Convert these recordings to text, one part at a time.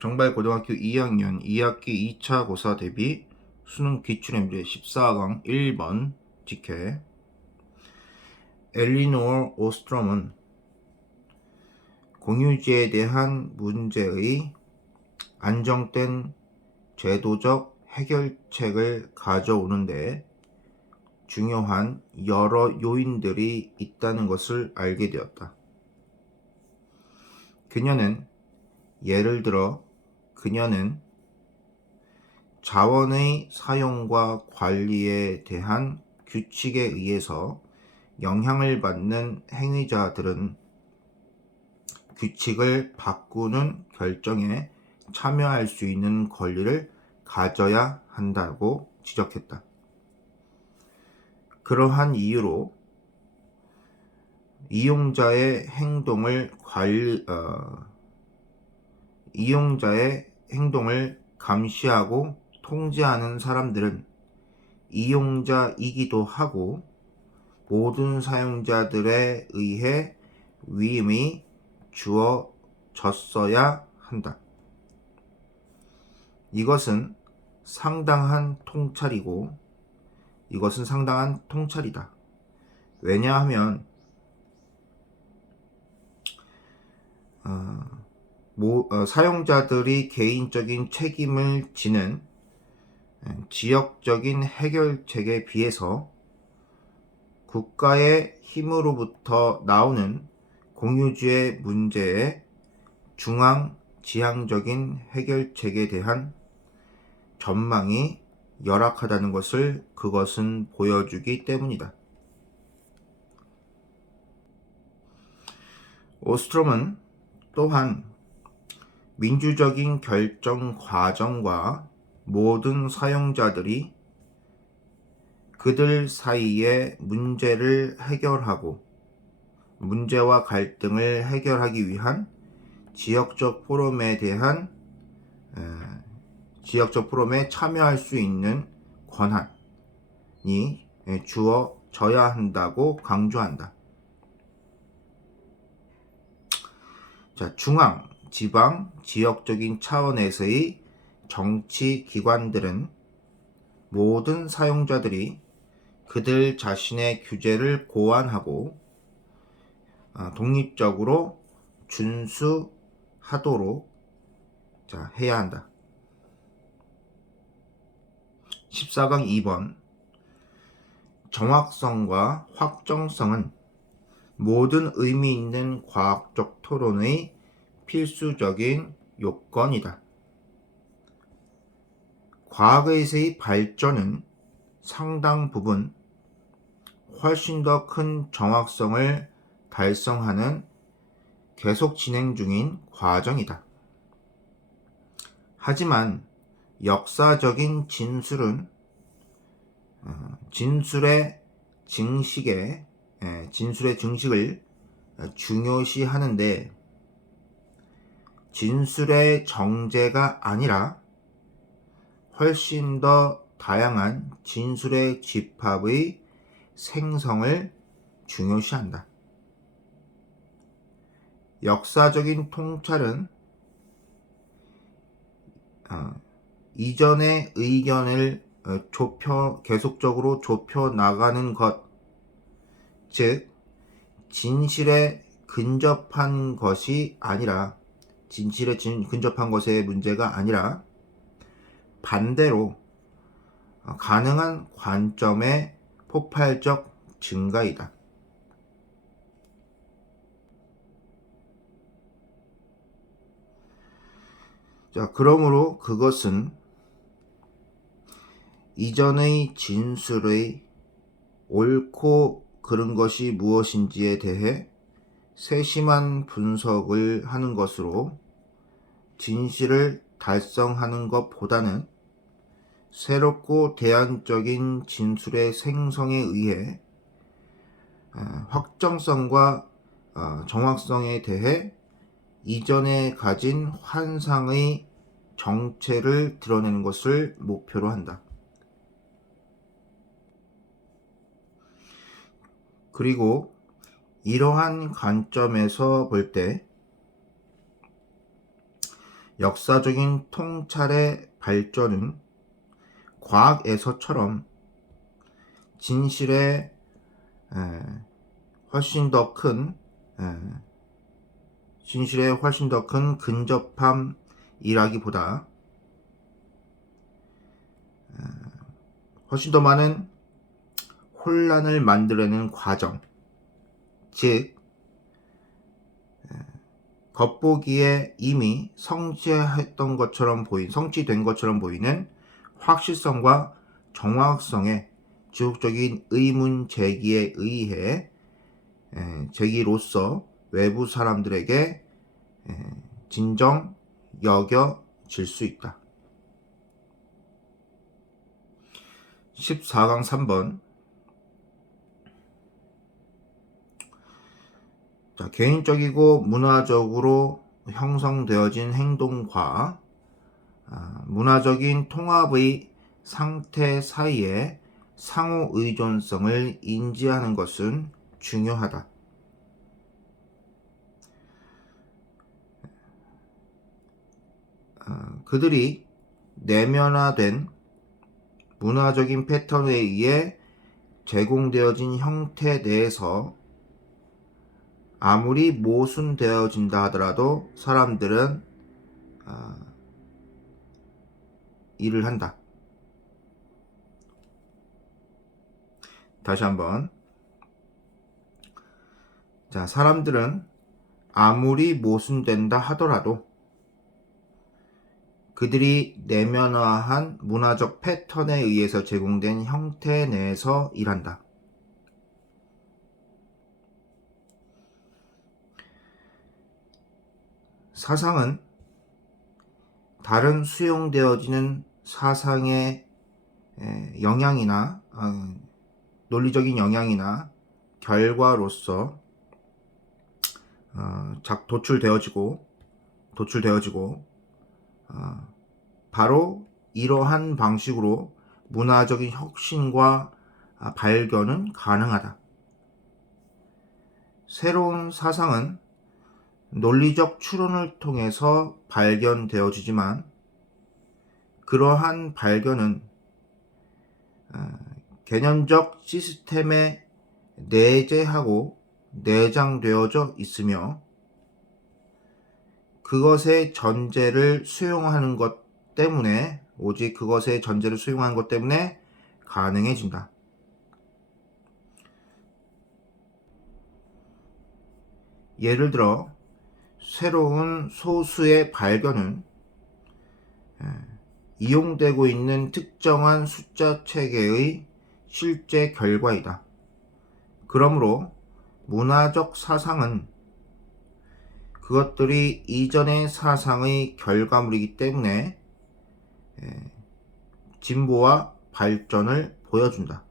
정발고등학교 2학년 2학기 2차 고사 대비 수능 기출문제 14강 1번 직회. 엘리노어 오스트롬은 공유지에 대한 문제의 안정된 제도적 해결책을 가져오는데 중요한 여러 요인들이 있다는 것을 알게 되었다. 예를 들어 그녀는 자원의 사용과 관리에 대한 규칙에 의해서 영향을 받는 행위자들은 규칙을 바꾸는 결정에 참여할 수 있는 권리를 가져야 한다고 지적했다. 그러한 이유로 이용자의 행동을 감시하고 통제하는 사람들은 이용자이기도 하고 모든 사용자들에 의해 위임이 주어졌어야 한다. 이것은 상당한 통찰이다. 왜냐하면 사용자들이 개인적인 책임을 지는 지역적인 해결책에 비해서 국가의 힘으로부터 나오는 공유지의 문제의 중앙 지향적인 해결책에 대한 전망이 열악하다는 것을 그것은 보여주기 때문이다. 오스트롬은 또한 민주적인 결정 과정과 모든 사용자들이 그들 사이의 문제와 갈등을 해결하기 위한 지역적 포럼에 참여할 수 있는 권한이 주어져야 한다고 강조한다. 중앙, 지방, 지역적인 차원에서의 정치 기관들은 모든 사용자들이 그들 자신의 규제를 고안하고 독립적으로 준수하도록 해야 한다. 14강 2번. 정확성과 확정성은 모든 의미 있는 과학적 토론의 필수적인 요건이다. 과학의의 발전은 상당 부분 훨씬 더 큰 정확성을 달성하는 계속 진행 중인 과정이다. 하지만 역사적인 진술은 진술의 증식을 중요시하는데 진술의 정제가 아니라 훨씬 더 다양한 진술의 집합의 생성을 중요시한다. 역사적인 통찰은 이전의 의견을 계속적으로 좁혀 나가는 것, 즉 진실에 근접한 것의 문제가 아니라 반대로 가능한 관점의 폭발적 증가이다. 그러므로 그것은 이전의 진술의 옳고 그른 것이 무엇인지에 대해 세심한 분석을 하는 것으로 진실을 달성하는 것보다는 새롭고 대안적인 진술의 생성에 의해 확정성과 정확성에 대해 이전에 가진 환상의 정체를 드러내는 것을 목표로 한다. 그리고 이러한 관점에서 볼 때 역사적인 통찰의 발전은 과학에서처럼 진실에 훨씬 더 큰 근접함이라기보다 훨씬 더 많은 혼란을 만들어내는 과정, 즉 겉보기에 이미 성취된 것처럼 보이는 확실성과 정확성의 지속적인 의문 제기에 의해 제기로서 외부 사람들에게 진정 여겨질 수 있다. 14강 3번. 자, 개인적이고 문화적으로 형성되어진 행동과 문화적인 통합의 상태 사이에 상호 의존성을 인지하는 것은 중요하다. 그들이 내면화된 문화적인 패턴에 의해 제공되어진 형태 내에서 아무리 모순되어진다 하더라도 사람들은 일을 한다. 다시 한번. 자, 사람들은 아무리 모순된다 하더라도 그들이 내면화한 문화적 패턴에 의해서 제공된 형태 내에서 일한다. 사상은 다른 수용되어지는 사상의 영향이나 논리적인 영향이나 결과로서 도출되어지고 바로 이러한 방식으로 문화적인 혁신과 발견은 가능하다. 새로운 사상은 논리적 추론을 통해서 발견되어지지만 그러한 발견은 개념적 시스템에 내재하고 내장되어져 있으며 그것의 전제를 수용하는 것 때문에 가능해진다. 예를 들어 새로운 소수의 발견은 이용되고 있는 특정한 숫자 체계의 실제 결과이다. 그러므로 문화적 사상은 그것들이 이전의 사상의 결과물이기 때문에 진보와 발전을 보여준다.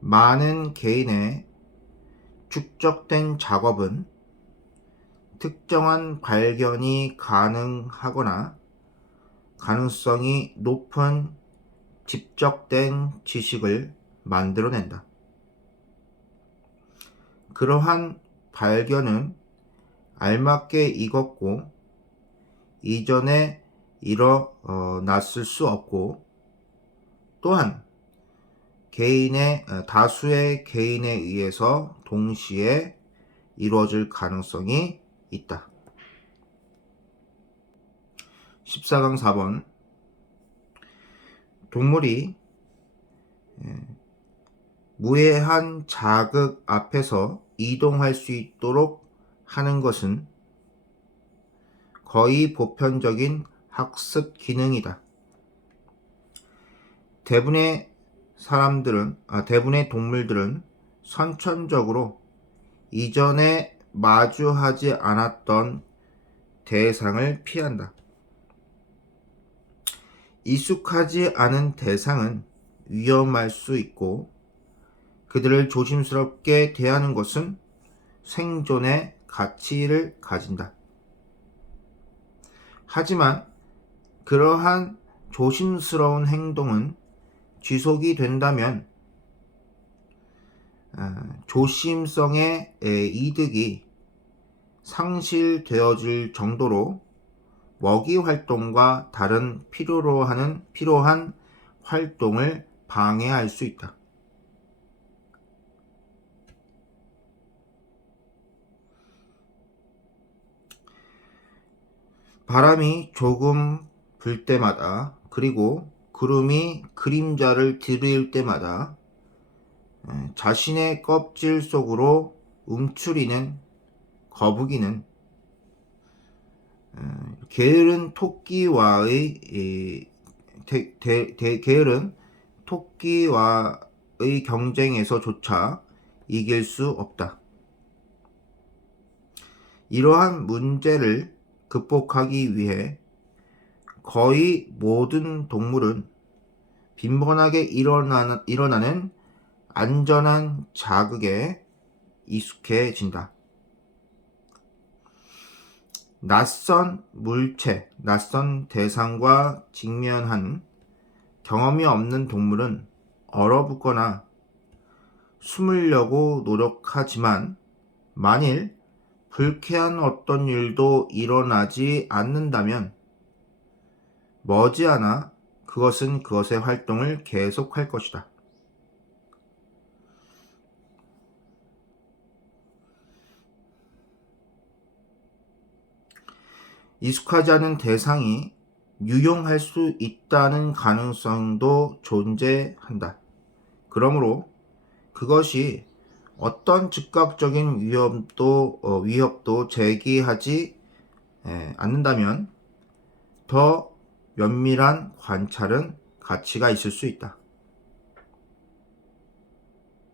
많은 개인의 축적된 작업은 특정한 발견이 가능하거나 가능성이 높은 집적된 지식을 만들어낸다. 그러한 발견은 알맞게 익었고 이전에 일어났을 수 없고 또한 다수의 개인에 의해서 동시에 이루어질 가능성이 있다. 14강 4번. 동물이 무해한 자극 앞에서 이동할 수 있도록 하는 것은 거의 보편적인 학습 기능이다. 대부분의 동물들은 선천적으로 이전에 마주하지 않았던 대상을 피한다. 익숙하지 않은 대상은 위험할 수 있고 그들을 조심스럽게 대하는 것은 생존의 가치를 가진다. 하지만 그러한 조심스러운 행동은 지속이 된다면 조심성의 이득이 상실되어질 정도로 먹이 활동과 다른 필요한 활동을 방해할 수 있다. 바람이 조금 불 때마다, 그리고 구름이 그림자를 들일 때마다 자신의 껍질 속으로 움츠리는 거북이는 게으른 토끼와의 게으른 토끼와의 경쟁에서조차 이길 수 없다. 이러한 문제를 극복하기 위해 거의 모든 동물은 빈번하게 일어나는 안전한 자극에 익숙해진다. 낯선 물체, 낯선 대상과 직면한 경험이 없는 동물은 얼어붙거나 숨으려고 노력하지만 만일 불쾌한 어떤 일도 일어나지 않는다면 머지않아 그것은 그것의 활동을 계속할 것이다. 익숙하지 않은 대상이 유용할 수 있다는 가능성도 존재한다. 그러므로 그것이 어떤 즉각적인 위협도 제기하지 않는다면 더 면밀한 관찰은 가치가 있을 수 있다.